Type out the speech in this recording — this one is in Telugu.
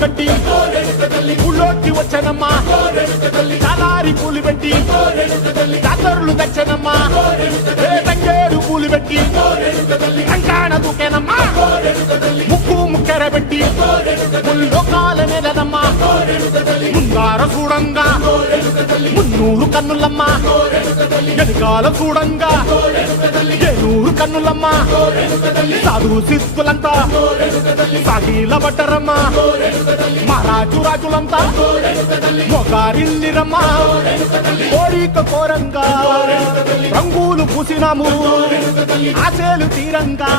కట్టి ఊళ్ళోకి వచ్చనమ్మా చాలారి పూలు పెట్టి జాతరులు తెచ్చనమ్మా తంగేడు పూలు పెట్టి కంకాణ దూకేనమ్మా ముక్కు ముక్కెర పెట్టి ముల్లోకాల నెలనమ్మా ముందార చూడంగా మున్నూరు కన్నులమ్మా వెనకాల చూడంగా ఏనూరు కన్నులమ్మా సాధు సిద్ధులంతా సాగిల బట్టరమ్మా మహారాజు రాజులంతా మొగారిల్లిరమ్మా కోరిక కోరంగా రంగులు పూసినాము ఆశలు తీరంగా